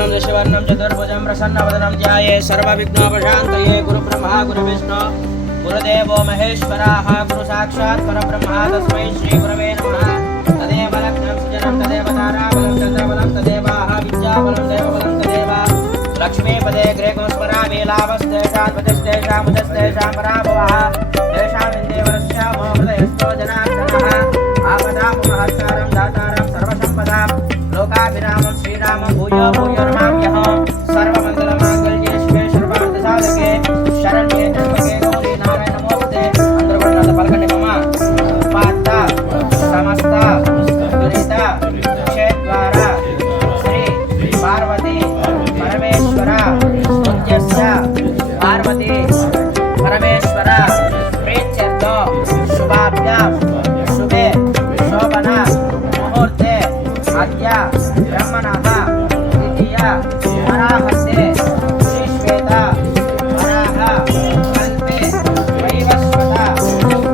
शुक्लाम्बरधरं दशवर्णं चतुर्भुजं प्रसन्नवदनं ध्याये सर्वविघ्नोपशान्तये गुरुब्रह्मा गुरुविष्णु गुरुदेवो महेश्वराः गुरुसाक्षात् परब्रह्म तस्मै श्रीगुरवे नमः। तदेव लग्नं सुजनं तदेव ताराबलं चन्द्रबलं तदेवाः विद्याबलं देवबलं तदेव लक्ष्मीपदे ग्रेकं स्मरामि लाभस्तेषां वचस्तेषां मुदस्तेषां पराभवः तेषामिन्देवरस्यामो हृदयस्थो जनार्दनः आपदामहत्तारं दातारं सर्वसम्पदां लोकाभिरामं श्रीरामं भूयो भूयो नमाम्यहं। सर्वमङ्गलमाङ्गल्ये शिवे सर्वार्थसाधके शरण्ये त्र्यम्बके गौरी नारायण नमोस्तुते। అందరూ కూడా నాతో పలకండి మమ పాత సమస్త దురిత క్షేత్వార శ్రీ పార్వతీ పరమేశ్వర స్తుత్యస్య పార్వతీ పరమేశ్వర ప్రీత్యర్థో శుభాభ్యాం శుభే శోభన ముహూర్తే అద్య బ్రహ్మణః ద్వితీయ వరాహస్తే శ్రీశ్వేత వరాహ కల్పే వైవస్వత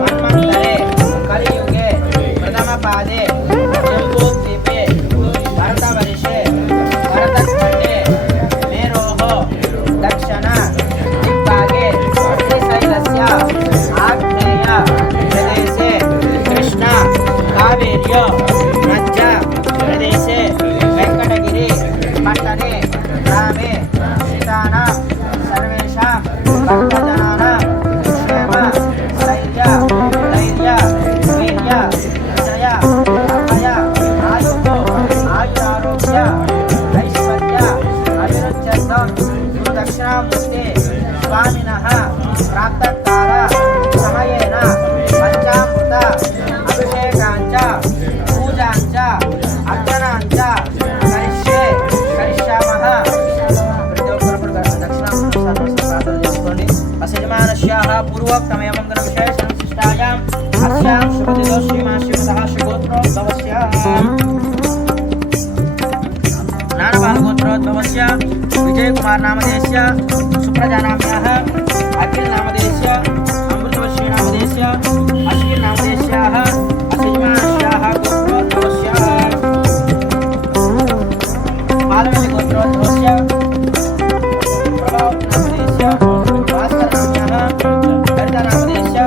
మన్వంతరే కలియుగే ప్రథమ పాదే జంబూద్వీపే భరతవర్షే భరతఖండే మేరోః దక్షిణ దిగ్భాగే శ్రీశైలస్య ఆగ్నేయ ప్రదేశే కృష్ణ కావేర్యో మధ్య ప్రదేశే వెంకటగిరి పట్టణే గ్రామే స్థితానాం సర్వేషాం భక్తజనానాం క్షేమ స్థైర్య ధైర్య వీర్య విజయ అభయ ఆయుః ఆయురారోగ్య ఐశ్వర్య అభివృద్ధ్యర్థం దక్షిణామూర్తి స్వామినః ప్రాతఃకాల సమయేన పంచామృత అభిషేకాంచ పూజాంచ అర్చనాంచ కరిష్యామః. ప్రతి ఒక్కరు కూడా దక్షిణామూర్తి ప్రార్థన చేసుకోండి. అసజమానస్యాః పూర్వోక్తమేవం గణ విశేషం శిష్టాయాం అస్యాం శుభదిదో శ్రీమాశ్రీమతః శ్రీగోత్రోద్భవస్యాం नानपालगोत्रोद्भवस्य विजयकुमार नामधेयस्य सुप्रजानाम्याः अखिल नामधेयस्य अमृतवर्षी नामधेयस्य अश्विन नामधेयस्याः असिजमानस्याः गोत्रोद्भवस्याः पालवल्ली गोत्रोद्भवस्य प्रभावती नामधेयस्य भास्कर नाम्याः हरिता नामधेयस्य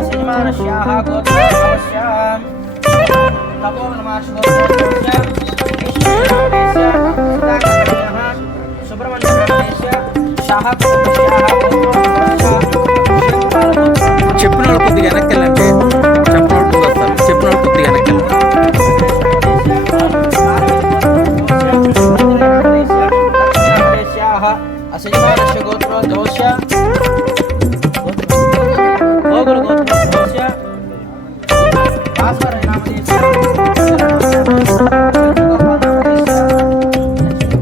असिजमानस्याः गोत्रोद्भवस्याः तपोवनमार्ष गोत्रोद्भवस्य ईश्वरनामधेयस्य सुधाकरनाम्याः सुब्रह्मण्यनामधेयस्य शाह कुटुंबस्याः गोत्रोद्भवस्य చెప్పిన వాళ్ళు కొద్దిగా వెనక్కి వెళ్ళండి. చెప్పిన వాళ్ళు ముందు వస్తారు. చెప్పిన వాళ్ళు కొద్దిగా వెనక్కి వెళ్ళండి. असजमानस्य गोत्रोद्भवस्य गोकुल गोत्रोद्भवस्य भास्कर नामधेयस्य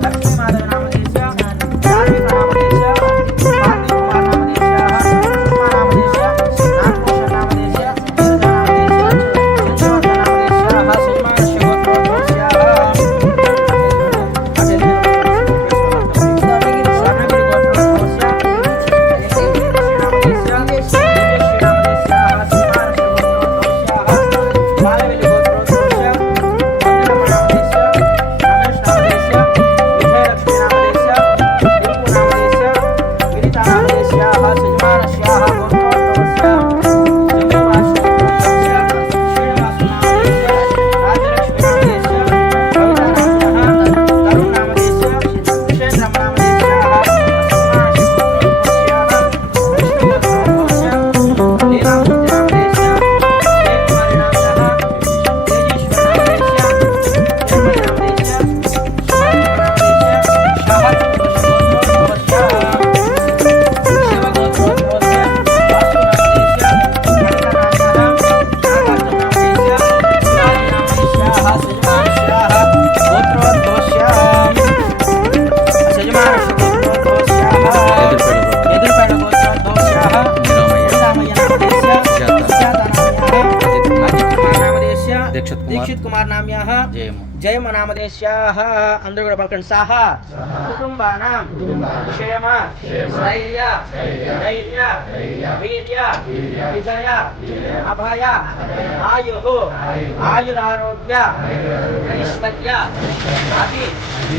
लक्ष्मीमाधव नामधेयस्य धार्मिक नामधेयस्य पार्थिव कुमार नामधेयस्य सुषमा नामधेयस्य नागभूषण नामधेयस्य దీక్షిత్ కుమార్ నామ్యాః జయము జయమ నామదేశ్యాః అందరూ కూడా పలకండి సాహ కుటుంబానాం క్షేమ స్థైర్య ధైర్య వీర్య విజయ అభయ ఆయుః ఆయురారోగ్య ఐశ్వర్య అభి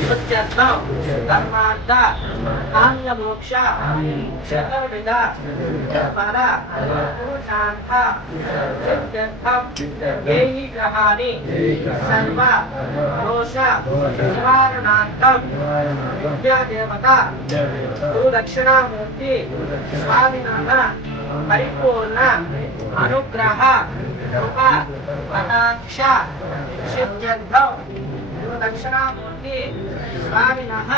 వృత్యర్థం ధర్మార్థ కామ్యమోక్ష చతుర్విధ ఫల పురుషార్థ సిద్ధ్యర్థం ఏహి గ్రహాణి సర్వ దోష నివారణార్థం విద్యాదేవత గురుదక్షిణామూర్తి స్వామినః పరిపూర్ణ అనుగ్రహ కృప కటాక్ష సిద్ధ్యర్థం దక్షిణామూర్తి స్వామినః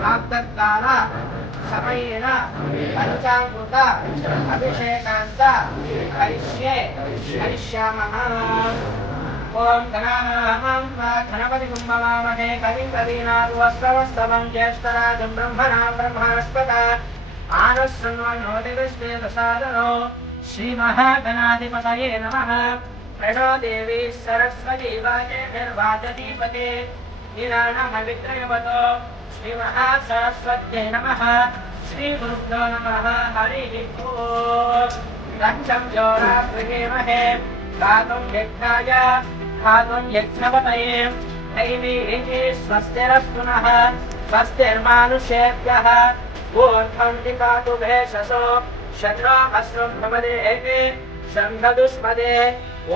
ప్రాప్తకాల సమయేన పంచామృత అభిషేకాంత కరిష్యామః. ఓం గణపతి కుంభమామహే కవిం కవీనార్వస్రవస్తవం జ్యేష్ఠరాజం బ్రహ్మణాం బ్రహ్మణస్పత ఆనశృణ్వన్నోతివిశ్వేదసాదనో శ్రీమహాగణాధిపతయే నమః. ప్రణో దేవి సరస్వతి వాచేర్వాచదీపతే నిరాణమవిత్రయవతో శ్రీమహాసరస్వత్యై నమః. శ్రీగురుభ్యో నమః. హరిః ఓం. రక్షం జోరాత్రిమహే గాతుం యజ్ఞాయ గాతుం యజ్ఞపతయే దైవీः స్వస్తిరస్తు నః స్వస్తిర్మానుషేభ్యः ఊర్ధ్వం దిక్పాతు భేషసో శత్రో అశ్వం భవదేః శంఖదుష్పదే.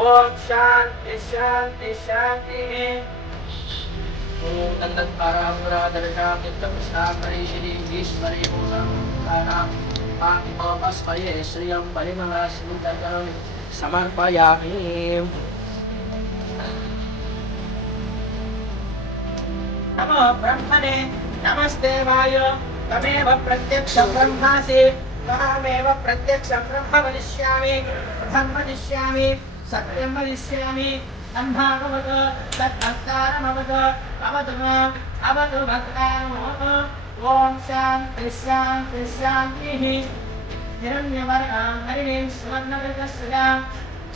ఓం శాంతి శాంతి శాంతి. ఓం దండత్పారాపురాదర్శామిత్రపుష్టాపరైశ్రీ మూలాం పాపస్మయే శ్రియం పరిమళస్మితకరం సమర్పయామి. నమో బ్రహ్మణే నమస్తే వాయో తమేవ ప్రత్యక్షం బ్రహ్మాసి త్వమేవ ప్రత్యక్షం బ్రహ్మ వదిష్యామి కథం వదిష్యామి సత్యం వదిష్యామి సంభాగవతు తద్భక్తారమవతు అవతు మాం అవతు భక్తారమో. ఓం శాంతి శాంతి శాంతి. హిరణ్యవర్ణాం హరిణీం సువర్ణమృగస్సుజాం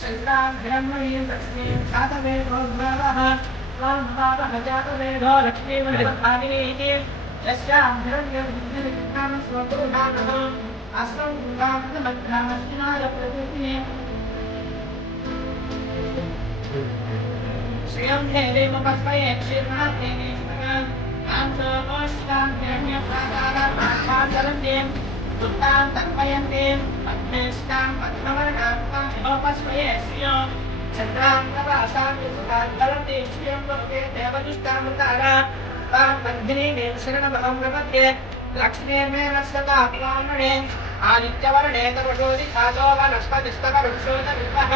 చంద్రాం హిరణ్మయీం లక్ష్మీం ఖ్యాతవేదోద్భవః త్వాం భావః జాతవేదో లక్ష్మీమణిపద్మానినీః యస్యాం హిరణ్యం విఘ్నవిఘ్నాం స్వగురుధానః అస్తం గుణామృతమధ్యామస్మినాయ ప్రకృతిః. శ్రియం దేవీమపస్మయే క్షీర్ణార్థేనే శివగాం కాంతోష్టాం హిరణ్యప్రాకారాం ఆత్మాచలంతీం దుఃఖాం తర్పయంతీం పద్మేష్టాం పద్మవర్ణాం తాం హిమోపస్మయే శ్రియం చంద్రాం ప్రభాసాం యుసుకాం చలంతీం శ్రియం లోకే దేవదుష్టామృతారాం తాం బంధినీం శరణమహం ప్రపద్యే. లక్ష్మీర్మే నశ్యతాభిమానుడే ఆదిత్యవర్ణే తపశోదిఖాతో వనస్పతిస్తవరుక్షోత విద్మః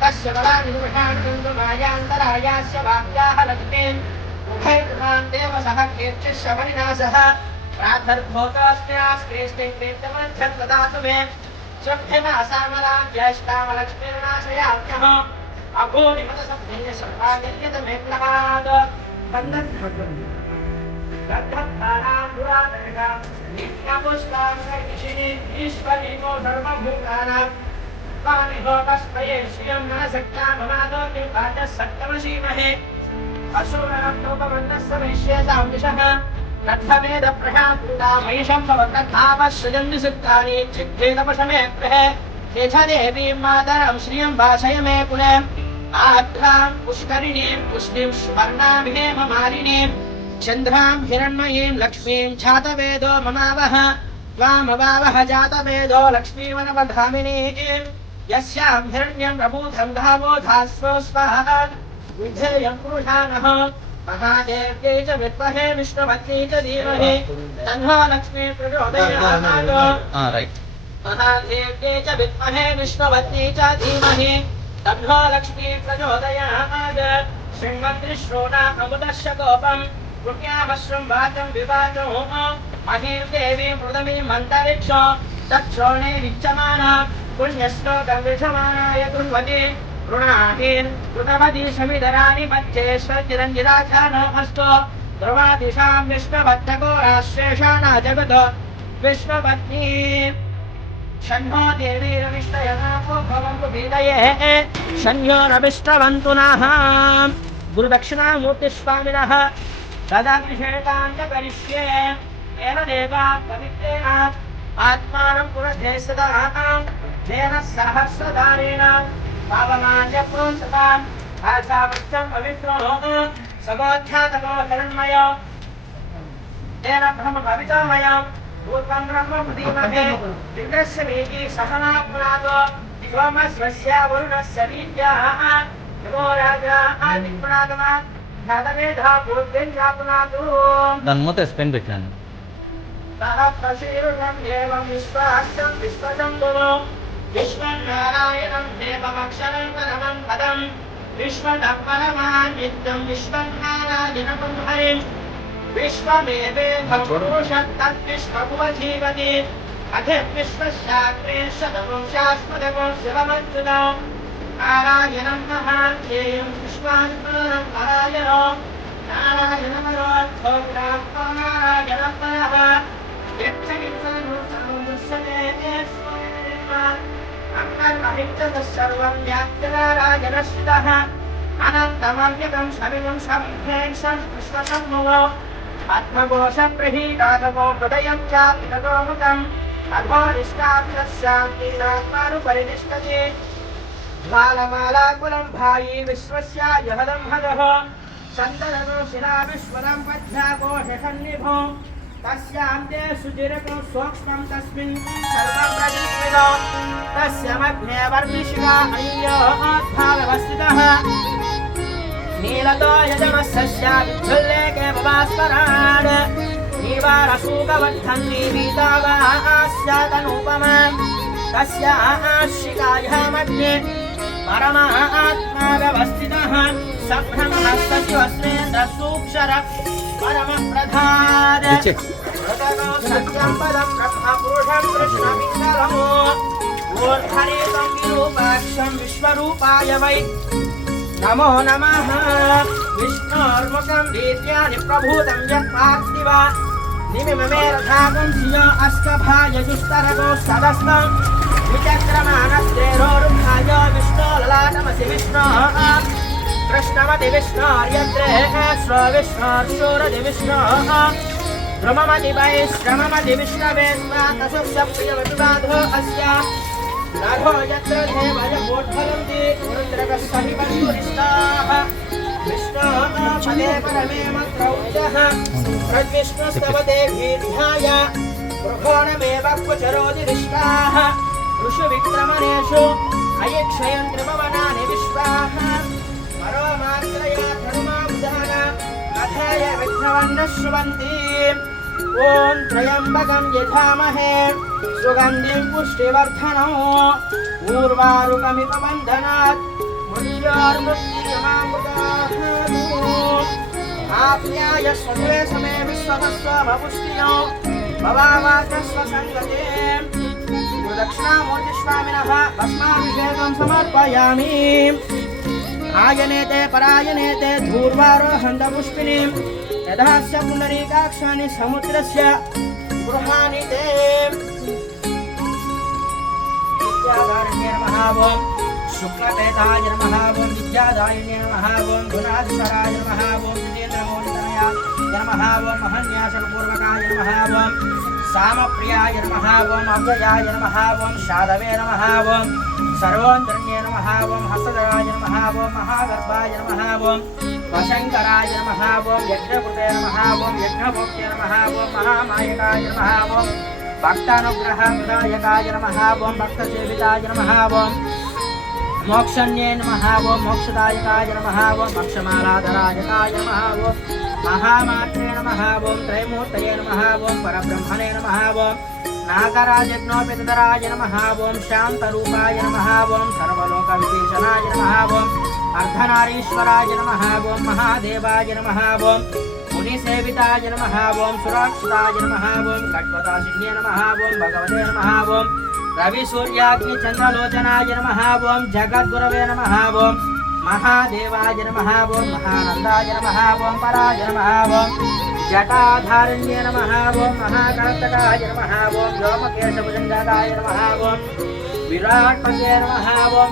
తస్య బలానిర్వృషాణ్యంతు మాయాంతరాయాస్య వాక్యాః లక్ష్మీం ఉభయకృతాం దేవ సహ కీర్తిశ్చ పరినాశः ప్రార్థర్భోగాస్త్యాస్త్రీస్తింక్రీర్తమచ్చద్వదాతు మే స్వభ్యమాసామలాం జ్యేష్ఠామలక్ష్మీర్నాశయామ్యః అఘోనిమతసంజ్ఞ సర్వానిర్యత మే ప్లవాద్ బంధన్ గద్ధత్తారాం పురాతనికాం నిత్యపుష్టాం సైషిణీ ఈశ్వరీమో సర్వభూతానాం త్వామిహోపస్మయే శ్రియం నాసక్తా మమాదోతి పాదः సప్తమసీమహే అశూరరత్నోపమన్నస్స వైశ్యేతాం దిశః రథవేద ప్రశాంతా మహిషం భవతథావశ్రయం నిసుక్తాని చిద్ధేతపశమే ప్రహే యథదేవీం మాతరం శ్రియం భాషయ మే పునే ఆద్రాం పుష్కరిణీం పుష్టిం స్వర్ణాభినేమ మాలినీం చంద్రాం హిరణ్మయీం లక్ష్మీం ఛాతవేదో మమావహ త్వామవావహ జాతవేదో లక్ష్మీమనవధామినీం యస్యాం హిరణ్యం ప్రబూధం ధావోధాస్వో స్వాహా విధేయం పురుషానః महादेव्यै च विद्महे विष्णुपत्नी च धीमहि तन्नो लक्ष्मी प्रचोदयात्. महादेव्यै च विद्महे विष्णुपत्नी च धीमहि तन्नो लक्ष्मी प्रचोदयात्. श्रीमन्त्रिश्रूणाम् अमुदस्य कोपम् पुण्यामश्रुम् वाचं विवाचो महीर्देवीं पृथ्वीम् अन्तरिक्षो तच्छ्रोणे विच्यमाना पुण्यश्लोकम् विषमाणाय कुर्वति ऋणाहीन कृतवती समिधराणि पच्चेश्वरचिरञ्जिराख्यानोऽस्तु ध्रुवादिशां विष्णुभक्तको आश्लेषाणा जगतो विष्णुपत्नी षण्णो देवीर्विष्णयनाको भवं शन्योरभिष्टवन्तु नः गुरुदक्षिणामूर्तिस्वामिनः तदभिषेकान् च करिष्ये येन देवा पवित्रेण आत्मानं पुनः सदा तेन सहस्रधारेण पावनान् पुंसताम् आशावृत्तं पवित्रो समोध्यातको शरणमय तेन ब्रह्म भवितोमयं पूर्वं ब्रह्म प्रतीमहे विग्रस्य वेगी सहना पुनादो सोमस्वस्य वरुणस्य वीर्यः नमो राजा आदिपुनादमा नादमेधा पूर्वं जापुनादो దాని మూత స్పెన్ పెట్టాను सहस्रशीर्षं एवं विश्वास्यं विश्वशम्भुवो विश्वनारायणं देवमक्षरं परमं पदं विश्वदपरमान् नित्यं विश्वनारायणं हरिं विश्वमेवेभूषत्तद्विश्वभुवजीवति अथिर्विश्वशास्त्रे शतवंशास्पदको शिवमच्युतो नारायणं महाध्येयं विश्वात्मानं नारायणो नारायणमरोऽर्थो ब्राह्मो नारायणपरः सर्वं व्याप्तनारायणस्थितः अनन्तमव्यतं शमिनं शम्भेक्षं विश्वशम्भुवो आत्मकोशप्रहीतातमो हृदयं चापिततोमुखम् अधोनिष्ठाक्षशान्तिनात्मानुपरिनिष्ठते ज्वालमालाकुलं भायी विश्वस्य जहदं हदः सन्दनो शिरा विश्वदं पद्माकोशसन्निभो तस्यान्ते सुचिरकं सूक्ष्मं तस्मिन् सर्वं प्रदीप्तितो तस्य मध्ये वर्मिशिखा अय्योऽवस्थितः नीलतो यजमस्य विच्छुल्लेखे भवास्मरान् नीवारसूकवर्धन् नीवीतावास्यातनुपमा तस्य शिखायाः मध्ये परमः आत्मा व्यवस्थितः सब्रह्मः सचिवस्मेन्द्रसूक्षर परमप्रधान सत्यं पदं ब्रह्मपुरुषं कृष्णपिङ्गलमो ऊर्ध्वरेतं विरूपाक्षं विश्वरूपाय वै नमो नमः विष्णोर्मुखं वीर्याणि प्रभूतं यत्पार्थिव निमिमेरथागं धियो अस्कभायजुस्तरगो सदस्तं विचक्रमानस्त्रेरोरुद्धाय विष्णो ललाटमसि विष्णोः कृष्णमति विष्णोर्यत्रे विष्णोर्शूरदि विष्णोः द्रुममति वैश्रममति विष्णवे तस्य प्रियवतुदाधो अस्य नाभो यत्र देवय वोढ्फलन्ति रुद्रकस्सहिबन्धुरिष्टाः विष्णोः पदे परमे मन्त्रौजः प्रद्विष्णुस्तवते भीध्याय प्रभोणमेव क्वचरोदिरिष्टाः ऋषु विक्रमणेषु अयक्षयन् त्रिभुवनानि विश्वाः परो मात्रया धर्मामुदान अथय विघ्नवन्नः श्रुवन्ति ॐ त्र्यम्बकं यजामहे सुगन्धिं पुष्टिवर्धनम् ऊर्वारुकमिव बन्धनात् मुञ्जोर्मृत्युर्मामृताः आप्याय स्वकुले समे विश्वमस्वमपुष्टिनो भवामात्रस्वसङ्गते गुरुदक्षिणामूर्तिस्वामिनः भस्माभिषेकं समर्पयामि आयनेते परायनेते धूर्वारोहन्तपुष्पिणीं यथास्य पुण्डरीकाक्षानि समुद्रस्य गृहाणि ते विद्यादारिण्ये नमः ॐ शुक्लपेताय नमः ॐ विद्यादायिन्ये नमः ॐ गुणाधिसराय नमः ॐ विजेन्द्रमौलितनयाय नमः ॐ महन्यासकपूर्वकाय नमः ॐ सामप्रियाय नमः ॐ अव्ययाय नमः ॐ शादवे नमः ॐ सर्वोन्तरण्ये नमः ॐ हस्तधराय नमः ॐ महागर्भाय नमः ॐ वशङ्कराय नमः ॐ यज्ञकृते नमः ॐ यज्ञभोक्ते नमः ॐ महामायकाय नमः ॐ भक्तानुग्रहप्रदायकाय नमः ॐ भक्तसेविताय नमः ॐ मोक्षण्ये नमः ॐ मोक्षदायकाय नमः ॐ मोक्षमालाधरायकाय नमः ॐ महामात्रे नमः ॐ त्रयमूर्तये नमः ॐ परब्रह्मणे नमः ॐ नागराजज्ञोपितधराय नमः ॐ शान्तरूपाय नमः ॐ सर्वलोकविभीषणाय नमः ॐ अर्धनारीश्वराय नमः ॐ महादेवाय नमः ॐ मुनिसेविताय नमः ॐ सुरक्षिताय नमः ॐ खड्गदाशिन्ये नमः ॐ भगवते नमः ॐ रविसूर्याग्निचन्द्रलोचनाय नमः ॐ जगद्गुरवे नमः ॐ महादेवाय नमः ॐ महानन्दाय नमः ॐ पराय नमः ॐ जटाधारण्ये नमः ॐ महाकर्तकाय नमः ॐ व्योमकेशभुजङ्गाय नमः ॐ विराट्पते नमः ॐ